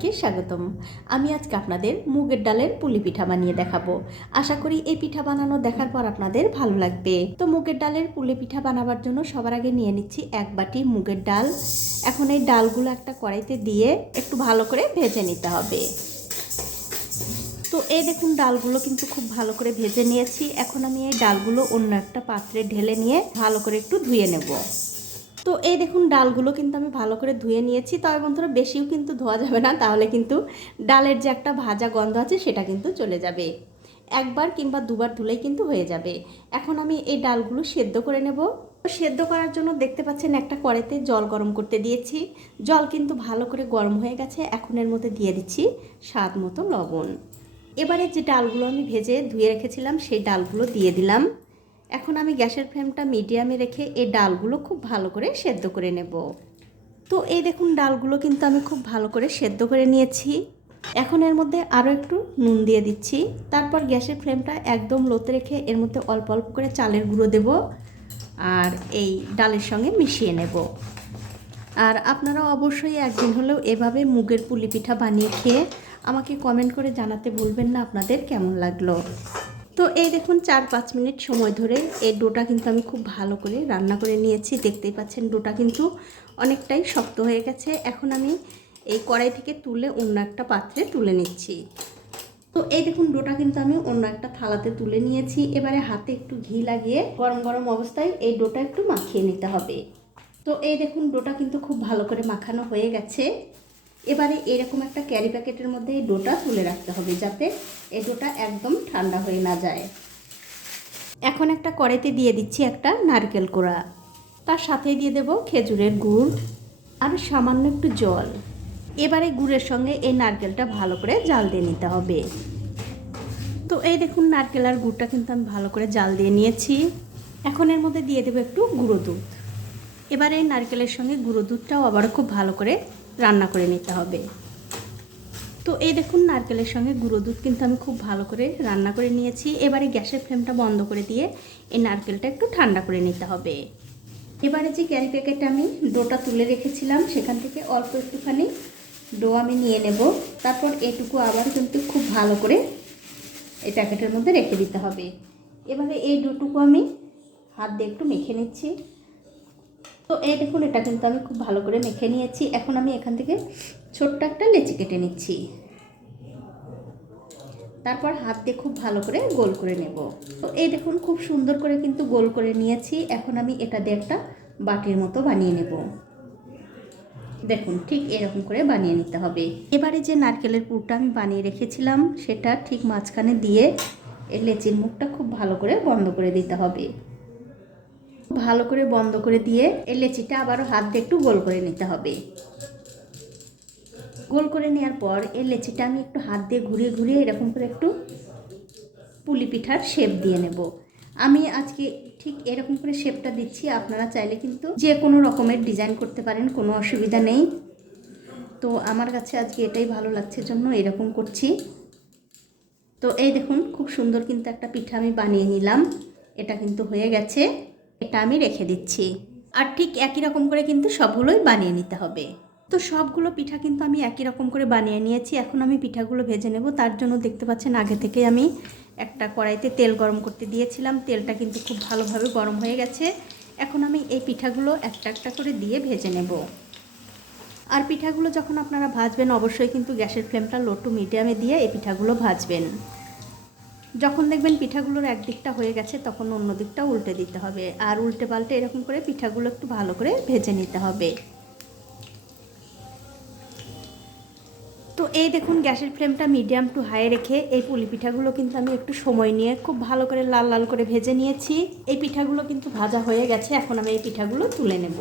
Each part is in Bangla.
সবাইকে স্বাগতম। আমি আজকে আপনাদের মুগের ডালের পুলি পিঠা বানিয়ে দেখাবো। আশা করি এই পিঠা বানানো দেখার পর আপনাদের ভালো লাগবে। তো মুগের ডালের পুলি পিঠা বানাবার জন্য সবার আগে নিয়ে নিচ্ছি 1 বাটি মুগের ডাল। এখন এই ডালগুলো একটা কড়াইতে দিয়ে একটু ভালো করে ভেজে নিতে হবে। তো এই দেখুন ডালগুলো কিন্তু খুব ভালো করে ভেজে নিয়েছি। এখন আমি এই ডালগুলো অন্য একটা পাত্রে ঢেলে নিয়ে ভালো করে একটু ধুয়ে নেব। তো এই দেখুন ডালগুলো কিন্তু আমি ভালো করে ধুয়ে নিয়েছি। তবে বন্ধুরা বেশিও কিন্তু ধোয়া যাবে না, তাহলে কিন্তু ডালের যে একটা ভাজা গন্ধ আছে সেটা কিন্তু চলে যাবে। একবার কিংবা দুবার ধুলেই কিন্তু হয়ে যাবে। এখন আমি এই ডালগুলো সেদ্ধ করে নেব। সেদ্ধ করার জন্য দেখতে পাচ্ছেন একটা কড়াইতে জল গরম করতে দিয়েছি। জল কিন্তু ভালো করে গরম হয়ে গেছে। এখন এর মধ্যে দিয়ে দিচ্ছি স্বাদ মতো লবণ। এবারে যে ডালগুলো আমি ভেজে ধুয়ে রেখেছিলাম সেই ডালগুলো দিয়ে দিলাম। এখন আমি গ্যাসের ফ্লেমটা মিডিয়ামে রেখে এই ডালগুলো খুব ভালো করে সেদ্ধ করে নেব। তো এই দেখুন ডালগুলো কিন্তু আমি খুব ভালো করে সেদ্ধ করে নিয়েছি। এখন এর মধ্যে আরও একটু নুন দিয়ে দিচ্ছি। তারপর গ্যাসের ফ্লেমটা একদম লোতে রেখে এর মধ্যে অল্প অল্প করে চালের গুঁড়ো দেব আর এই ডালের সঙ্গে মিশিয়ে নেব। আর আপনারা অবশ্যই একদিন হলেও এভাবে মুগের পুলি পিঠা বানিয়ে খেয়ে আমাকে কমেন্ট করে জানাতে ভুলবেন না আপনাদের কেমন লাগলো। তো এই দেখুন 4-5 মিনিট সময় ধরে এই ডোটা কিন্তু আমি খুব ভালো করে রান্না করে নিয়েছি। দেখতেই পাচ্ছেন ডোটা কিন্তু অনেকটাই শক্ত হয়ে গেছে। এখন আমি এই কড়াই থেকে তুলে অন্য একটা পাত্রে তুলে নিচ্ছি। তো এই দেখুন ডোটা কিন্তু আমি অন্য একটা থালাতে তুলে নিয়েছি। এবারে হাতে একটু ঘি লাগিয়ে গরম গরম অবস্থায় এই ডোটা একটু মাখিয়ে নিতে হবে। তো এই দেখুন ডোটা কিন্তু খুব ভালো করে মাখানো হয়ে গেছে। এবারে এরকম একটা ক্যারি প্যাকেটের মধ্যে এই ডোটা তুলে রাখতে হবে যাতে এই ডোটা একদম ঠান্ডা হয়ে না যায়। এখন একটা কড়াইতে দিয়ে দিচ্ছি একটা নারকেল কোড়া, তার সাথে দিয়ে দেব খেজুরের গুড় আর সামান্য একটু জল। এবারে গুড়ের সঙ্গে এই নারকেলটা ভালো করে জাল দিয়ে নিতে হবে। তো এই দেখুন নারকেল আর গুড়টা কিন্তু আমি ভালো করে জাল দিয়ে নিয়েছি। এখন এর মধ্যে দিয়ে দেবো একটু গুঁড়ো দুধ। এবারে এই নারকেলের সঙ্গে গুঁড়ো দুধটাও আবারও খুব ভালো করে রান্না করে নিতে হবে। তো এই দেখুন নারকেলের সঙ্গে গুঁড়ো দুধ কিন্তু আমি খুব ভালো করে রান্না করে নিয়েছি। এবারে গ্যাসের ফ্লেমটা বন্ধ করে দিয়ে এই নারকেলটা একটু ঠান্ডা করে নিতে হবে। এবারে যে ক্যারি প্যাকেটে আমি ডোটা তুলে রেখেছিলাম সেখান থেকে অল্প একটুখানি ডো আমি নিয়ে নেব। তারপর এটুকু আবার কিন্তু খুব ভালো করে এই প্যাকেটের মধ্যে রেখে দিতে হবে। এবারে এই ডোটুকু আমি হাত দিয়ে একটু মেখে নিচ্ছি। তো এই দেখুন এটা কিন্তু আমি খুব ভালো করে মেখে নিয়েছি। এখন আমি এখান থেকে ছোট্ট একটা লেচি কেটে নিচ্ছি। তারপর হাত দিয়ে খুব ভালো করে গোল করে নেব। তো এই দেখুন খুব সুন্দর করে কিন্তু গোল করে নিয়েছি। এখন আমি এটা দিয়ে একটা বাটির মতো বানিয়ে নেব। দেখুন ঠিক এরকম করে বানিয়ে নিতে হবে। এবারে যে নারকেলের পুরটা আমি বানিয়ে রেখেছিলাম সেটা ঠিক মাঝখানে দিয়ে এই লেচির মুখটা খুব ভালো করে বন্ধ করে দিতে হবে। ভালো করে বন্ধ করে দিয়ে এই লেচিটা আবারও হাত দিয়ে একটু গোল করে নিতে হবে। গোল করে নেওয়ার পর এই লেচিটা আমি একটু হাত দিয়ে ঘুরিয়ে ঘুরিয়ে এরকম করে একটু পুলি পিঠার শেপ দিয়ে নেব। আমি আজকে ঠিক এরকম করে শেপটা দিচ্ছি। আপনারা চাইলে কিন্তু যে কোনো রকমের ডিজাইন করতে পারেন, কোনো অসুবিধা নেই। তো আমার কাছে আজকে এটাই ভালো লাগছে জন্য এরকম করছি। তো এই দেখুন খুব সুন্দর কিন্তু একটা পিঠা আমি বানিয়ে নিলাম। এটা কিন্তু হয়ে গেছে। এটা আমি রেখে দিচ্ছি। আর ঠিক একই রকম করে কিন্তু সবগুলোই বানিয়ে নিতে হবে। তো সবগুলো পিঠা কিন্তু আমি একই রকম করে বানিয়ে নিয়েছি। এখন আমি পিঠাগুলো ভেজে নেব। তার জন্য দেখতে পাচ্ছেন আগে থেকে আমি একটা কড়াইতে তেল গরম করতে দিয়েছিলাম। তেলটা কিন্তু খুব ভালোভাবে গরম হয়ে গেছে। এখন আমি এই পিঠাগুলো একটা একটা করে দিয়ে ভেজে নেব। আর পিঠাগুলো যখন আপনারা ভাজবেন অবশ্যই কিন্তু গ্যাসের ফ্লেমটা লো টু মিডিয়ামে দিয়ে এই পিঠাগুলো ভাজবেন। যখন দেখবেন পিঠাগুলোর এক দিকটা হয়ে গেছে তখন অন্য দিকটা উল্টে দিতে হবে। আর উল্টে পাল্টে এরকম করে পিঠাগুলো একটু ভালো করে ভেজে নিতে হবে। তো এই দেখুন গ্যাসের ফ্লেমটা মিডিয়াম টু হাই রেখে এই পুলি পিঠাগুলো কিন্তু আমি একটু সময় নিয়ে খুব ভালো করে লাল লাল করে ভেজে নিয়েছি। এই পিঠাগুলো কিন্তু ভাজা হয়ে গেছে। এখন আমি এই পিঠাগুলো তুলে নেব।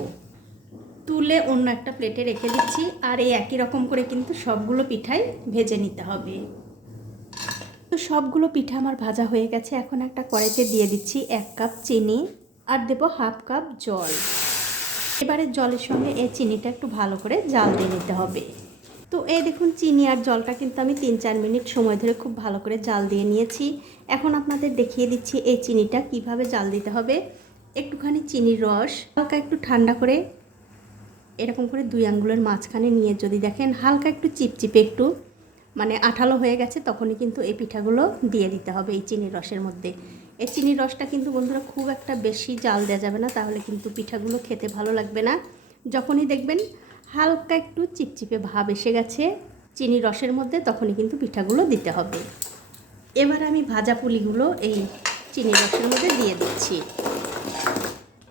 তুলে অন্য একটা প্লেটে রেখে দিচ্ছি। আর এই একই রকম করে কিন্তু সবগুলো পিঠাই ভেজে নিতে হবে। তো সবগুলো পিঠা আমার ভাজা হয়ে গেছে। এখন একটা কড়াইতে দিয়ে দিচ্ছি 1 কাপ চিনি আর দেব হাফ কাপ জল। এবারে জলের সঙ্গে এই চিনিটা একটু ভালো করে জাল দিয়ে নিতে হবে। তো এই দেখুন চিনি আর জলটা কিন্তু আমি 3-4 মিনিট সময় ধরে খুব ভালো করে জাল দিয়ে নিয়েছি। এখন আপনাদের দেখিয়ে দিচ্ছি এই চিনিটা কিভাবে জাল দিতে হবে। একটুখানি চিনির রস হালকা একটু ঠান্ডা করে এরকম করে 2 আঙ্গুলের মাঝখানে নিয়ে যদি দেখেন হালকা একটু চিপচিপে একটু মানে আঠালো হয়ে গেছে, তখনই কিন্তু এই পিঠাগুলো দিয়ে দিতে হবে এই চিনির রসের মধ্যে। এই চিনির রসটা কিন্তু বন্ধুরা খুব একটা বেশি জাল দেওয়া যাবে না, তাহলে কিন্তু পিঠাগুলো খেতে ভালো লাগবে না। যখনই দেখবেন হালকা একটু চিপচিপে ভাব এসে গেছে চিনির রসের মধ্যে, তখনই কিন্তু পিঠাগুলো দিতে হবে। এবার আমি ভাজা পুলিগুলো এই চিনির রসের মধ্যে দিয়ে দিচ্ছি।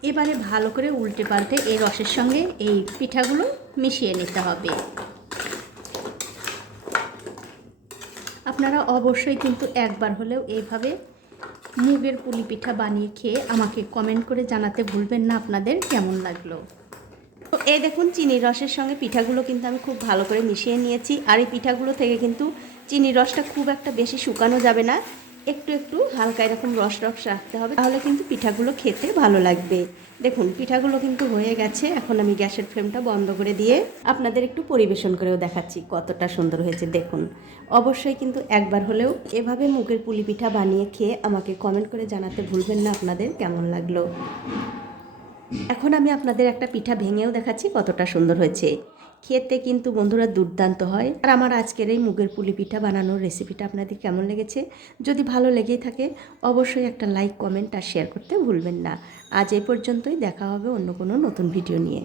এবারে ভালো করে উল্টে পাল্টে এই রসের সঙ্গে এই পিঠাগুলো মিশিয়ে নিতে হবে। আপনারা অবশ্যই কিন্তু একবার হলেও এইভাবে মুগের পুলি পিঠা বানিয়ে খেয়ে আমাকে কমেন্ট করে জানাতে ভুলবেন না আপনাদের কেমন লাগলো। তো এই দেখুন চিনির রসের সঙ্গে পিঠাগুলো কিন্তু আমি খুব ভালো করে মিশিয়ে নিয়েছি। আর এই পিঠাগুলো থেকে কিন্তু চিনির রসটা খুব একটা বেশি শুকানো যাবে না, একটু একটু হালকা এরকম রস রস রাখতে হবে, তাহলে কিন্তু পিঠাগুলো খেতে ভালো লাগবে। দেখুন পিঠাগুলো কিন্তু হয়ে গেছে। এখন আমি গ্যাসের ফ্লেমটা বন্ধ করে দিয়ে আপনাদের একটু পরিবেশন করেও দেখাচ্ছি কতটা সুন্দর হয়েছে। দেখুন অবশ্যই কিন্তু একবার হলেও এভাবে মুগের পুলি পিঠা বানিয়ে খেয়ে আমাকে কমেন্ট করে জানাতে ভুলবেন না আপনাদের কেমন লাগলো। এখন আমি আপনাদের একটা পিঠা ভেঙেও দেখাচ্ছি কতটা সুন্দর হয়েছে। খেতে কিন্তু বন্ধুরা দুর্দান্ত হয়। আর আমার আজকের এই মুগের পুলি পিঠা বানানোর রেসিপিটা আপনাদের কেমন লেগেছে, যদি ভালো লেগেই থাকে অবশ্যই একটা লাইক, কমেন্ট আর শেয়ার করতে ভুলবেন না। আজ এই পর্যন্তই, দেখা হবে অন্য কোনো নতুন ভিডিও নিয়ে।